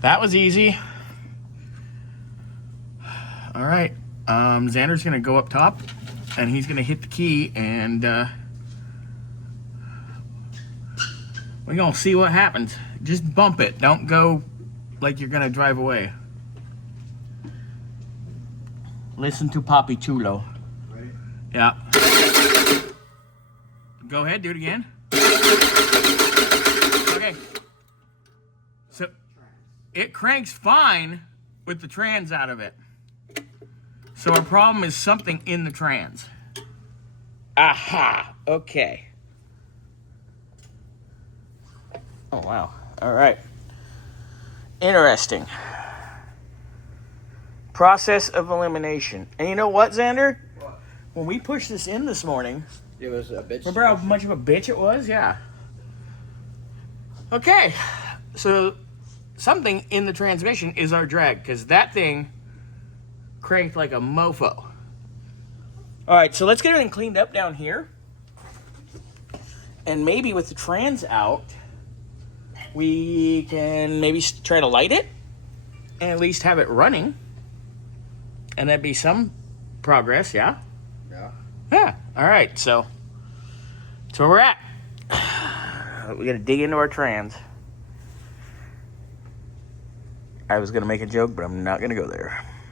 That was easy. All right, Xander's gonna go up top, and he's gonna hit the key, and we're gonna see what happens. Just bump it. Don't go like you're gonna drive away. Listen to Papi Chulo. Ready? Yeah. Go ahead, do it again. Okay. So it cranks fine with the trans out of it. So our problem is something in the trans. Aha. Okay. Oh, wow. All right. Interesting. Process of elimination. And you know what, Xander? What? When we pushed this in this morning, It was a bitch. remember how much of a bitch it was? Yeah. Okay. So something in the transmission is our drag, because that thing cranked like a mofo. All right, so let's get everything cleaned up down here. And maybe with the trans out, we can maybe try to light it and at least have it running. And that'd be some progress, yeah? Yeah. Yeah. All right, so that's where we're at. We got to dig into our trans. I was going to make a joke, but I'm not going to go there.